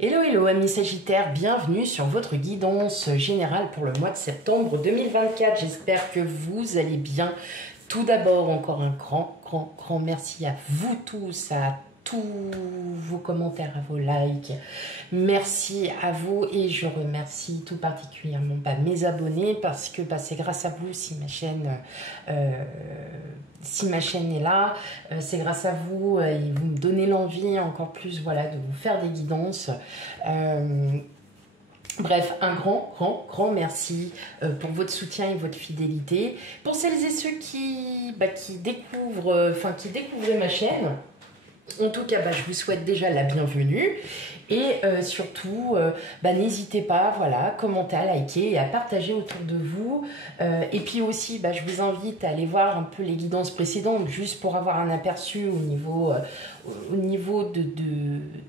Hello, hello, amis Sagittaires, bienvenue sur votre guidance générale pour le mois de septembre 2024. J'espère que vous allez bien. Tout d'abord, encore un grand merci à vous tous, à tous vos commentaires, à vos likes. Merci à vous et je remercie tout particulièrement mes abonnés parce que c'est grâce à vous si ma chaîne est là, c'est grâce à vous et vous me donnez l'envie encore plus de vous faire des guidances. Bref, un grand merci pour votre soutien et votre fidélité. Pour celles et ceux qui découvrent, qui découvraient ma chaîne, en tout cas, je vous souhaite déjà la bienvenue et surtout, n'hésitez pas, commenter, à liker et à partager autour de vous. Et puis aussi, je vous invite à aller voir un peu les guidances précédentes, juste pour avoir un aperçu au niveau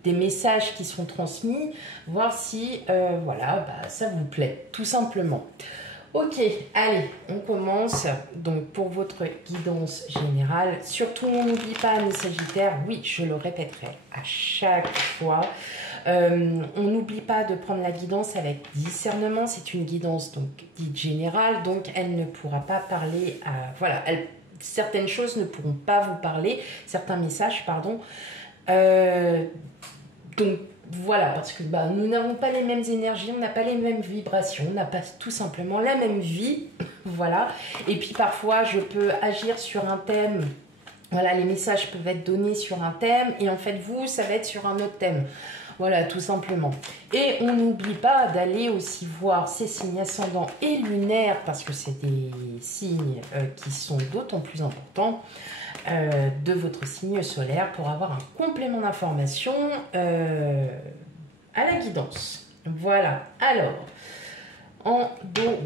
des messages qui sont transmis, voir si ça vous plaît, tout simplement. Ok, allez, on commence. Donc, pour votre guidance générale, surtout, on n'oublie pas, mes Sagittaires, oui, je le répéterai à chaque fois, on n'oublie pas de prendre la guidance avec discernement. C'est une guidance donc dite générale, donc elle ne pourra pas parler à... certaines choses ne pourront pas vous parler, certains messages, pardon. Donc, parce que nous n'avons pas les mêmes énergies, on n'a pas les mêmes vibrations, on n'a pas tout simplement la même vie, voilà. Et puis parfois, je peux agir sur un thème, les messages peuvent être donnés sur un thème, et en fait, vous, ça va être sur un autre thème. Voilà, tout simplement. Et on n'oublie pas d'aller aussi voir ces signes ascendants et lunaires, parce que c'est des signes qui sont d'autant plus importants de votre signe solaire pour avoir un complément d'information à la guidance. Voilà. Alors, en dos...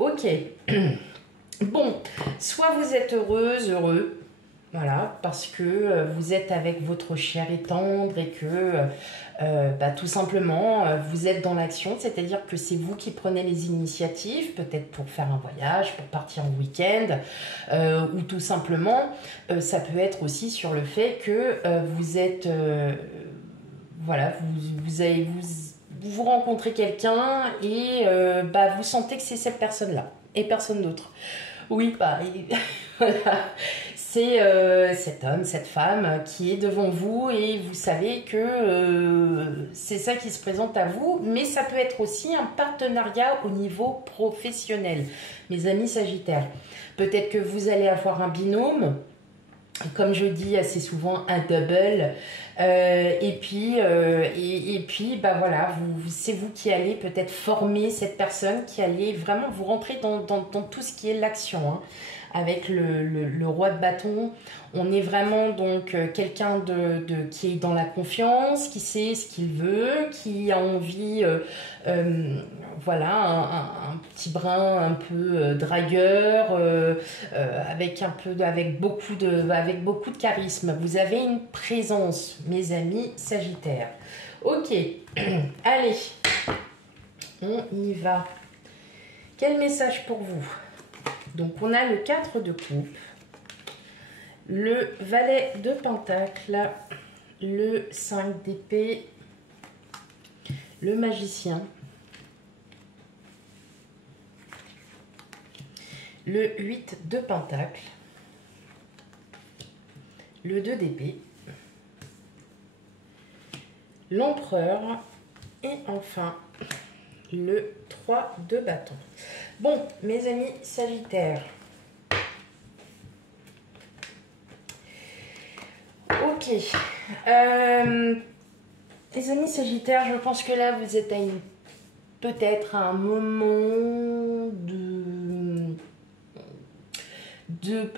ok. Bon, soit vous êtes heureuse, heureux, voilà, parce que vous êtes avec votre chair et tendre et que tout simplement vous êtes dans l'action, c'est-à-dire que c'est vous qui prenez les initiatives, peut-être pour faire un voyage, pour partir en week-end, ou tout simplement ça peut être aussi sur le fait que vous êtes vous rencontrez quelqu'un et vous sentez que c'est cette personne-là et personne d'autre. Oui, pareil. Voilà. C'est cet homme, cette femme qui est devant vous et vous savez que c'est ça qui se présente à vous, mais ça peut être aussi un partenariat au niveau professionnel, mes amis Sagittaires. Peut-être que vous allez avoir un binôme, comme je dis assez souvent, un double, et puis c'est vous qui allez peut-être former cette personne, qui allez vraiment vous rentrer dans tout ce qui est l'action, hein. Avec le roi de bâton, on est vraiment donc quelqu'un qui est dans la confiance, qui sait ce qu'il veut, qui a envie, un petit brin un peu dragueur, avec beaucoup de charisme. Vous avez une présence, mes amis Sagittaires. Ok, allez, on y va. Quel message pour vous ? Donc, on a le 4 de coupe, le valet de pentacle, le 5 d'épée, le magicien, le 8 de pentacle, le 2 d'épée, l'empereur et enfin le 3 de bâton. Bon, mes amis Sagittaires, ok, les amis Sagittaires, je pense que là vous êtes peut-être à un moment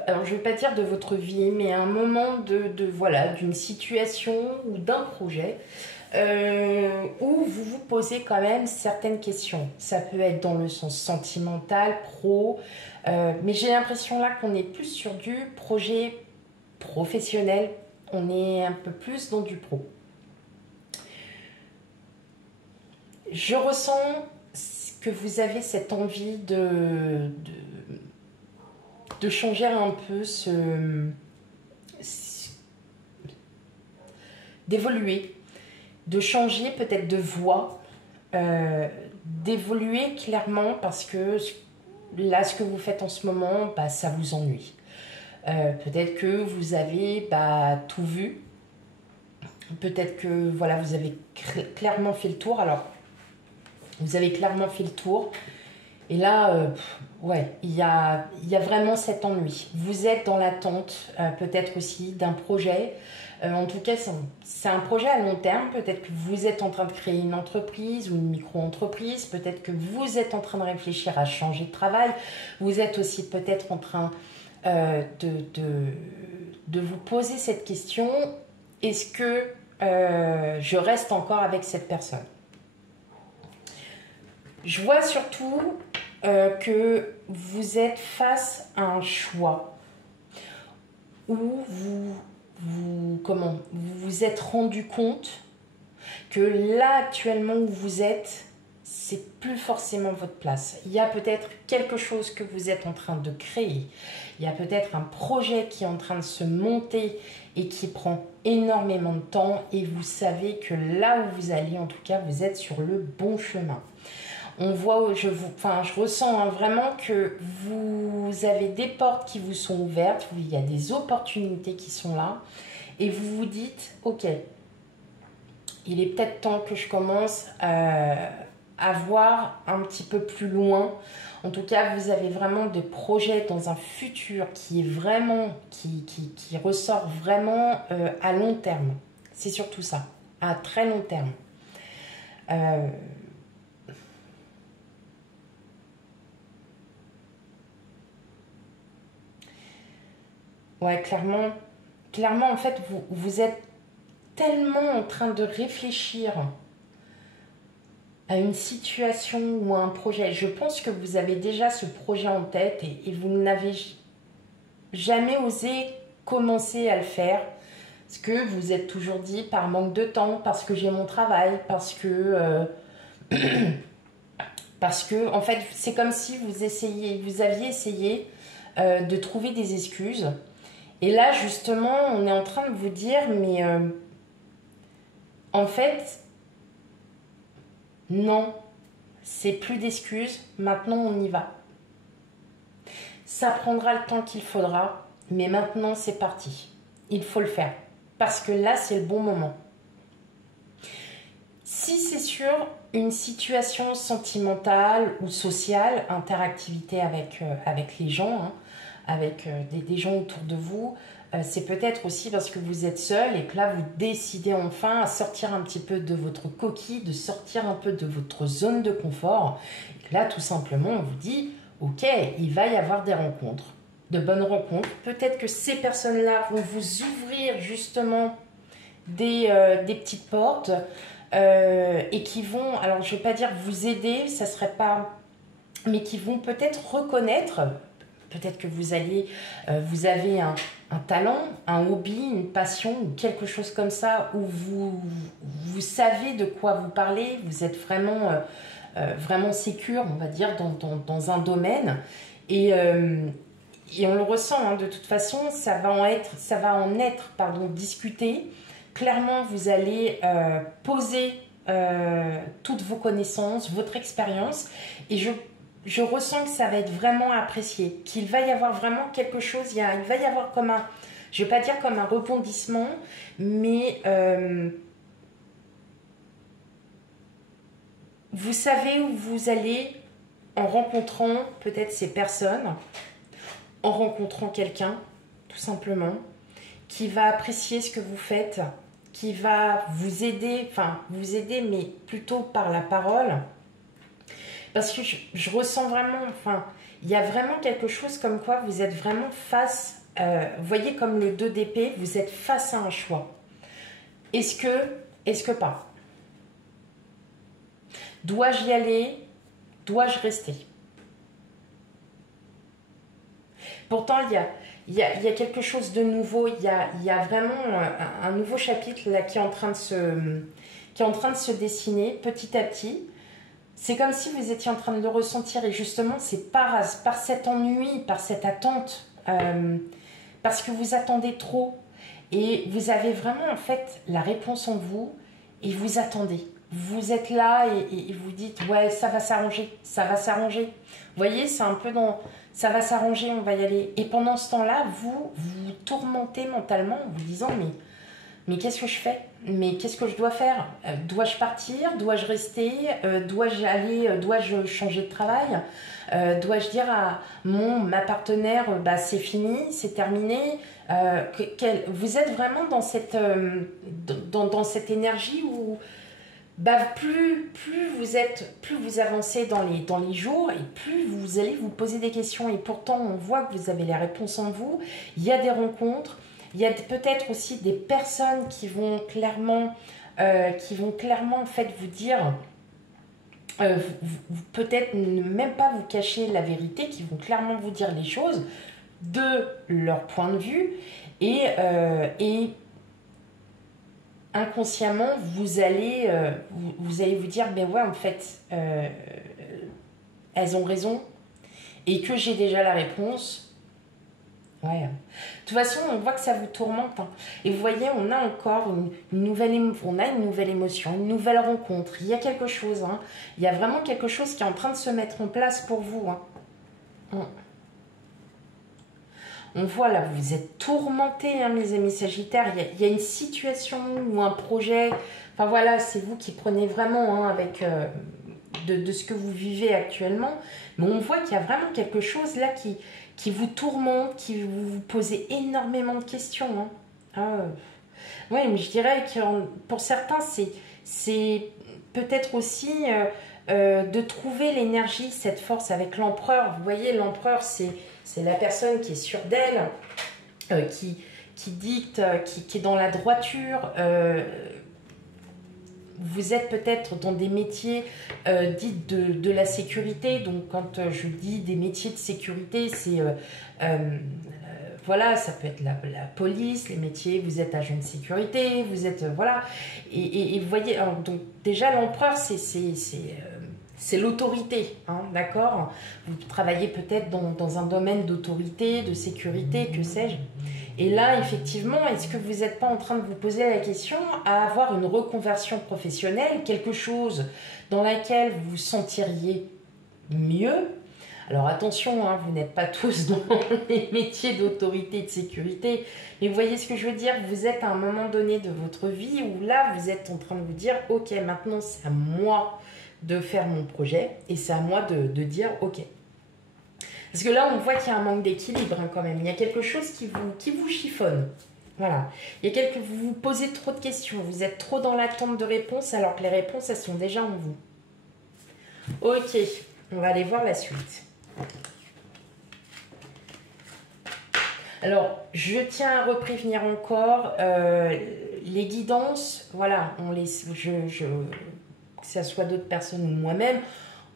alors je ne vais pas dire de votre vie, mais à un moment d'une situation ou d'un projet où vous vous posez quand même certaines questions. Ça peut être dans le sens sentimental, pro, mais j'ai l'impression là qu'on est plus sur du projet professionnel, on est un peu plus dans du pro. Je ressens que vous avez cette envie de changer un peu d'évoluer. de changer peut-être de voie, d'évoluer clairement parce que là, ce que vous faites en ce moment, bah, ça vous ennuie. Peut-être que vous avez tout vu. Peut-être que voilà, vous avez clairement fait le tour. Alors, vous avez clairement fait le tour. Et là, ouais, il y a vraiment cet ennui. Vous êtes dans l'attente, peut-être aussi, d'un projet. En tout cas, c'est un projet à long terme. Peut-être que vous êtes en train de créer une entreprise ou une micro-entreprise. Peut-être que vous êtes en train de réfléchir à changer de travail. Vous êtes aussi peut-être en train de vous poser cette question. Est-ce que je reste encore avec cette personne? Je vois surtout que vous êtes face à un choix où vous vous êtes rendu compte que là, actuellement où vous êtes, c'est plus forcément votre place. Il y a peut-être quelque chose que vous êtes en train de créer. Il y a peut-être un projet qui est en train de se monter et qui prend énormément de temps. Et vous savez que là où vous allez, en tout cas, vous êtes sur le bon chemin. On voit, je ressens vraiment que vous avez des portes qui vous sont ouvertes, il y a des opportunités qui sont là, et vous vous dites, ok, il est peut-être temps que je commence à voir un petit peu plus loin. En tout cas, vous avez vraiment des projets dans un futur qui est vraiment, qui ressort vraiment à long terme. C'est surtout ça, à très long terme. Ouais, clairement, en fait, vous êtes tellement en train de réfléchir à une situation ou à un projet. Je pense que vous avez déjà ce projet en tête et vous n'avez jamais osé commencer à le faire. Parce que vous êtes toujours dit par manque de temps, parce que j'ai mon travail, parce que en fait, c'est comme si vous aviez essayé de trouver des excuses. Et là, justement, on est en train de vous dire, mais en fait, non, c'est plus d'excuses, maintenant on y va. Ça prendra le temps qu'il faudra, mais maintenant c'est parti. Il faut le faire, parce que là, c'est le bon moment. Si c'est sur une situation sentimentale ou sociale, interactivité avec les gens, hein, avec des gens autour de vous, c'est peut-être aussi parce que vous êtes seul et que là vous décidez enfin à sortir un petit peu de votre coquille, de sortir un peu de votre zone de confort. Et que là tout simplement on vous dit ok, il va y avoir des rencontres, de bonnes rencontres. Peut-être que ces personnes-là vont vous ouvrir justement des petites portes et qui vont, alors je ne vais pas dire vous aider, ça serait pas, mais qui vont peut-être reconnaître. Peut-être que vous avez un talent, un hobby, une passion ou quelque chose comme ça où vous savez de quoi vous parlez, vous êtes vraiment sécure, on va dire, dans un domaine. Et on le ressent, hein, de toute façon, ça va en être discuté. Clairement, vous allez poser toutes vos connaissances, votre expérience. Et je ressens que ça va être vraiment apprécié, qu'il va y avoir vraiment quelque chose, il va y avoir comme je ne vais pas dire comme un rebondissement, mais vous savez où vous allez en rencontrant peut-être ces personnes, en rencontrant quelqu'un, tout simplement, qui va apprécier ce que vous faites, qui va vous aider, mais plutôt par la parole. Parce que je ressens vraiment, il y a vraiment quelque chose comme quoi vous êtes vraiment face, vous voyez comme le 2 d'épée, vous êtes face à un choix. Est-ce que pas? Dois-je y aller? Dois-je rester? Pourtant, il y a quelque chose de nouveau, il y a vraiment un nouveau chapitre là, qui est en train de se dessiner petit à petit. C'est comme si vous étiez en train de le ressentir et justement c'est par cet ennui, par cette attente, parce que vous attendez trop et vous avez vraiment en fait la réponse en vous et vous attendez. Vous êtes là et vous dites, ouais, ça va s'arranger, ça va s'arranger. Vous voyez, c'est un peu dans, ça va s'arranger, on va y aller. Et pendant ce temps-là, vous vous tourmentez mentalement en vous disant, mais qu'est-ce que je fais? Mais qu'est-ce que je dois faire? Dois-je partir? Dois-je rester? Dois-je aller? Dois-je changer de travail? Dois-je dire à ma partenaire, bah, c'est fini, c'est terminé? Vous êtes vraiment dans cette, dans cette énergie où bah, plus vous avancez dans les jours et plus vous allez vous poser des questions. Et pourtant, on voit que vous avez les réponses en vous. Il y a des rencontres. Il y a peut-être aussi des personnes qui vont clairement en fait vous dire, peut-être ne même pas vous cacher la vérité, qui vont clairement vous dire les choses de leur point de vue et inconsciemment vous allez vous dire, mais ouais, en fait, elles ont raison et que j'ai déjà la réponse. Ouais. De toute façon, on voit que ça vous tourmente. Hein. Et vous voyez, on a encore une nouvelle émotion, une nouvelle rencontre. Il y a quelque chose. Hein. Il y a vraiment quelque chose qui est en train de se mettre en place pour vous. Hein. On voit là, vous êtes tourmentés, hein, mes amis Sagittaires. Il y a une situation ou un projet. Enfin voilà, c'est vous qui prenez vraiment hein, avec de ce que vous vivez actuellement. Mais on voit qu'il y a vraiment quelque chose là qui vous tourmente, qui vous posez énormément de questions. Hein. Oui, mais je dirais que pour certains, c'est peut-être aussi de trouver l'énergie, cette force avec l'empereur. Vous voyez, l'empereur, c'est la personne qui est sûre d'elle, qui dicte, qui est dans la droiture. Vous êtes peut-être dans des métiers dits de la sécurité. Donc, quand je dis des métiers de sécurité, c'est... voilà, ça peut être la police, les métiers, vous êtes agent de sécurité, vous êtes... voilà. Et vous voyez, alors, donc déjà, l'empereur, c'est l'autorité, hein, d'accord? Vous travaillez peut-être dans un domaine d'autorité, de sécurité, que sais-je. Et là, effectivement, est-ce que vous n'êtes pas en train de vous poser la question à avoir une reconversion professionnelle, quelque chose dans laquelle vous vous sentiriez mieux? Alors attention, hein, vous n'êtes pas tous dans les métiers d'autorité et de sécurité, mais vous voyez ce que je veux dire? Vous êtes à un moment donné de votre vie où là, vous êtes en train de vous dire, ok, maintenant c'est à moi de faire mon projet et c'est à moi de dire, ok. Parce que là, on voit qu'il y a un manque d'équilibre hein, quand même. Il y a quelque chose qui vous chiffonne. Voilà. Il y a vous vous posez trop de questions. Vous êtes trop dans l'attente de réponses alors que les réponses, elles sont déjà en vous. Ok, on va aller voir la suite. Alors, je tiens à reprévenir encore les guidances. Voilà, que ce soit d'autres personnes ou moi-même,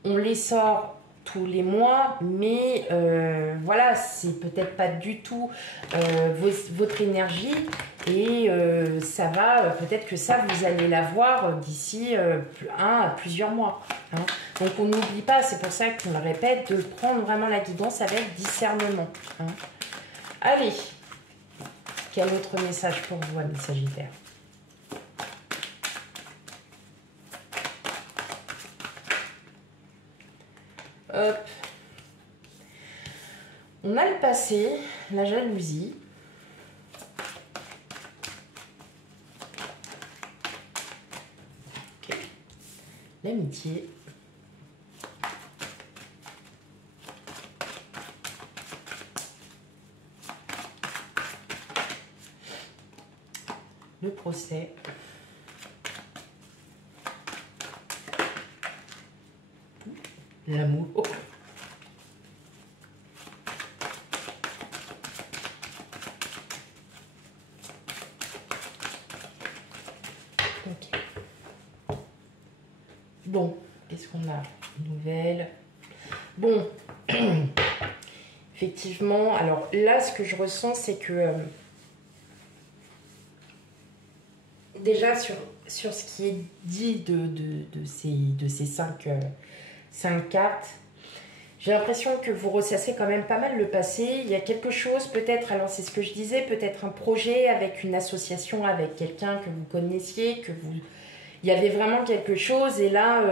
on les sort tous les mois, mais voilà, c'est peut-être pas du tout votre énergie et ça va, peut-être que ça, vous allez l'avoir d'ici 1 à plusieurs mois. Hein. Donc on n'oublie pas, c'est pour ça qu'on le répète, de prendre vraiment la guidance avec discernement. Hein. Allez, quel autre message pour vous, amis Sagittaires? Hop. On a le passé, la jalousie. Okay. L'amitié. Le procès. L'amour. Oh. Ok. Bon, qu'est-ce qu'on a? Nouvelle. Bon. Effectivement, alors là, ce que je ressens, c'est que déjà sur ce qui est dit de ces cinq cartes, j'ai l'impression que vous ressassez quand même pas mal le passé. Il y a quelque chose, peut-être, alors c'est ce que je disais, peut-être un projet avec une association, avec quelqu'un que vous connaissiez, il y avait vraiment quelque chose. Et là,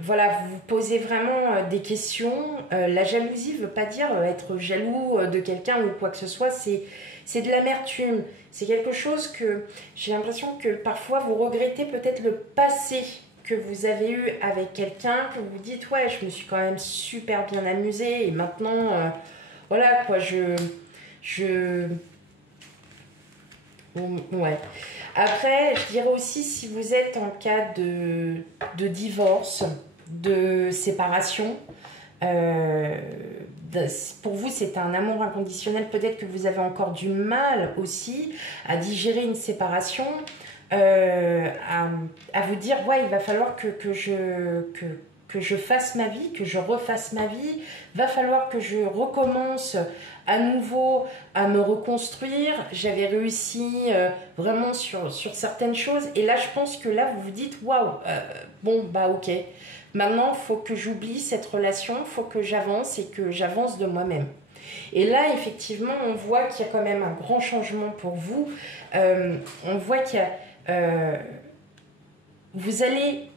voilà, vous vous posez vraiment des questions. La jalousie ne veut pas dire être jaloux de quelqu'un ou quoi que ce soit. C'est de l'amertume. C'est quelque chose que j'ai l'impression que parfois vous regrettez peut-être le passé que vous avez eu avec quelqu'un, que vous vous dites, ouais, je me suis quand même super bien amusée et maintenant, voilà quoi, ouais. Après, je dirais aussi si vous êtes en cas de divorce, de séparation, euh, pour vous c'est un amour inconditionnel, peut-être que vous avez encore du mal aussi à digérer une séparation, à vous dire ouais il va falloir que je fasse ma vie, que je refasse ma vie, va falloir que je recommence à nouveau à me reconstruire. J'avais réussi vraiment sur certaines choses et là je pense que là vous vous dites waouh, bon bah ok, maintenant il faut que j'oublie cette relation, il faut que j'avance et que j'avance de moi-même. Et là, effectivement, on voit qu'il y a quand même un grand changement pour vous. On voit qu'il y a...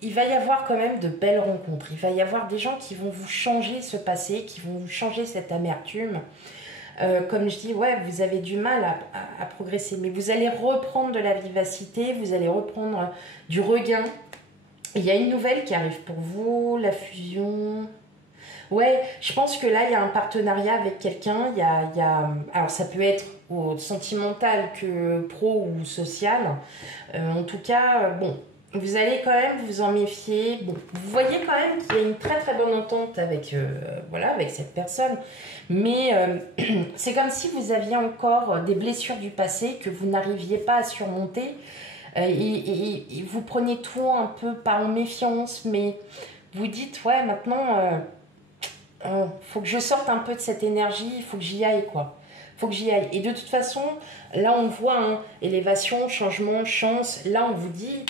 il va y avoir quand même de belles rencontres. Il va y avoir des gens qui vont vous changer ce passé, qui vont vous changer cette amertume. Comme je dis, ouais, vous avez du mal à progresser, mais vous allez reprendre de la vivacité, vous allez reprendre du regain. Il y a une nouvelle qui arrive pour vous, la fusion. Ouais, je pense que là, il y a un partenariat avec quelqu'un. Alors, ça peut être sentimental que pro ou social. En tout cas, bon, vous allez quand même vous en méfier. Bon, vous voyez quand même qu'il y a une très très bonne entente avec, voilà, avec cette personne. Mais c'est comme si vous aviez encore des blessures du passé que vous n'arriviez pas à surmonter. Et vous prenez tout un peu par méfiance, mais vous dites, ouais, maintenant... faut que je sorte un peu de cette énergie, il faut que j'y aille quoi. Faut que j'y aille. Et de toute façon, là on voit élévation, changement, chance. Là on vous dit,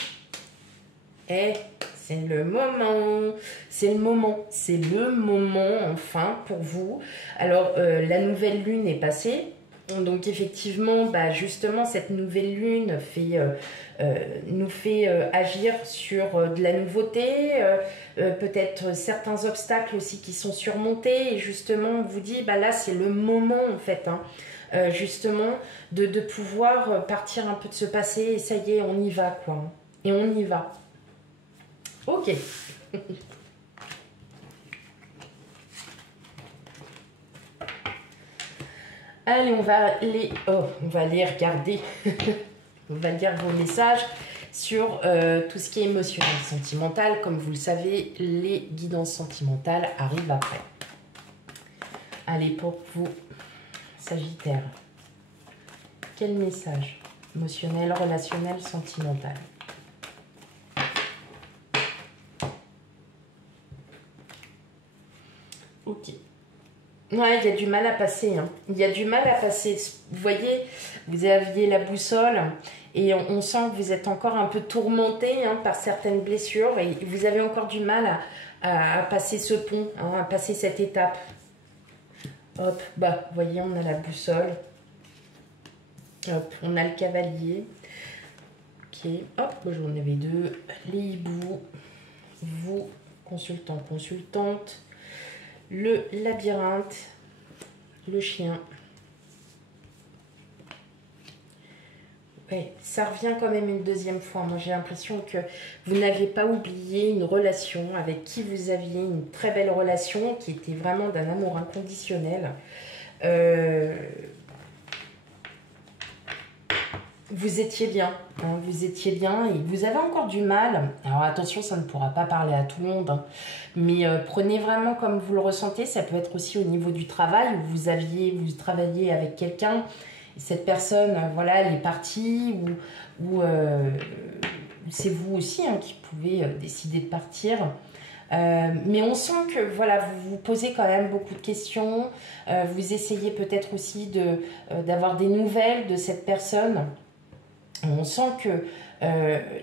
c'est le moment, c'est le moment, c'est le moment enfin pour vous. Alors la nouvelle lune est passée. Donc effectivement, bah, justement, cette nouvelle lune nous fait agir sur de la nouveauté, peut-être certains obstacles aussi qui sont surmontés. Et justement, on vous dit, bah, là, c'est le moment en fait, hein, justement, de pouvoir partir un peu de ce passé. Et ça y est, on y va, quoi. Et on y va. Ok. Allez, on va aller regarder, on va lire vos messages sur tout ce qui est émotionnel, sentimental. Comme vous le savez, les guidances sentimentales arrivent après. Allez, pour vous, Sagittaire, quel message émotionnel, relationnel, sentimental? Ok. Ouais, il y a du mal à passer. Hein. Il y a du mal à passer. Vous voyez, vous aviez la boussole et on sent que vous êtes encore un peu tourmenté hein, par certaines blessures et vous avez encore du mal à passer ce pont, hein, à passer cette étape. Hop, bah, vous voyez, on a la boussole. Hop, on a le cavalier. Ok, hop, j'en avais deux. Les hiboux. Vous, consultant, consultante. Le labyrinthe, le chien. Ouais, ça revient quand même une deuxième fois. Moi, j'ai l'impression que vous n'aviez pas oublié une relation avec qui vous aviez une très belle relation, qui était vraiment d'un amour inconditionnel. Vous étiez bien, hein, vous étiez bien et vous avez encore du mal. Alors attention, ça ne pourra pas parler à tout le monde, hein, mais prenez vraiment comme vous le ressentez. Ça peut être aussi au niveau du travail où vous travaillez avec quelqu'un et cette personne, voilà, elle est partie ou c'est vous aussi hein, qui pouvez décider de partir. Mais on sent que voilà, vous vous posez quand même beaucoup de questions. Vous essayez peut-être aussi d'avoir des nouvelles de cette personne. On sent que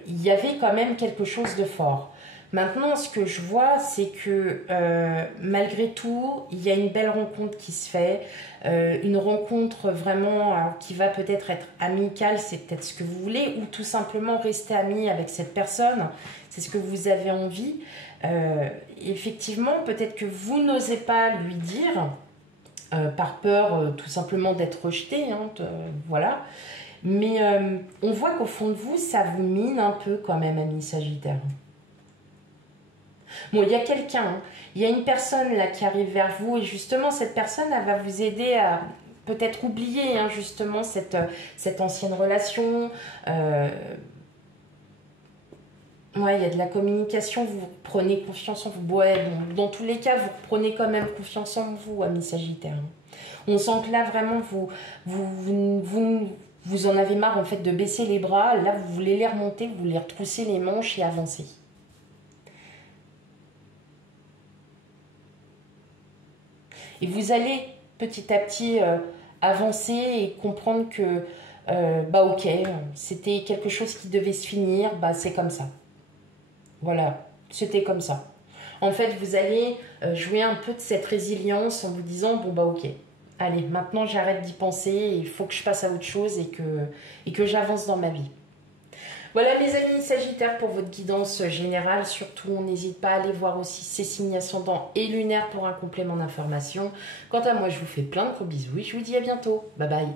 il y avait quand même quelque chose de fort. Maintenant, ce que je vois, c'est que malgré tout, il y a une belle rencontre qui se fait. Une rencontre vraiment qui va peut-être être amicale, c'est peut-être ce que vous voulez, ou tout simplement rester ami avec cette personne, c'est ce que vous avez envie. Effectivement, peut-être que vous n'osez pas lui dire, par peur tout simplement d'être rejeté, hein, voilà. Mais on voit qu'au fond de vous, ça vous mine un peu quand même, ami Sagittaire. Bon, il y a quelqu'un, hein. Il y a une personne là qui arrive vers vous et justement cette personne, elle va vous aider à peut-être oublier hein, justement cette ancienne relation. Ouais, il y a de la communication, vous prenez confiance en vous. Ouais, bon, dans tous les cas, vous prenez quand même confiance en vous, ami Sagittaire. On sent que là, vraiment, vous en avez marre en fait de baisser les bras. Là, vous voulez les remonter, vous voulez retrousser les manches et avancer. Et vous allez petit à petit avancer et comprendre que, bah ok, c'était quelque chose qui devait se finir, bah c'est comme ça. Voilà, c'était comme ça. En fait, vous allez jouer un peu de cette résilience en vous disant, bon bah ok, allez, maintenant j'arrête d'y penser, il faut que je passe à autre chose et que j'avance dans ma vie. Voilà mes amis Sagittaires pour votre guidance générale. Surtout, on n'hésite pas à aller voir aussi ces signes ascendants et lunaires pour un complément d'information. Quant à moi, je vous fais plein de gros bisous et je vous dis à bientôt. Bye bye.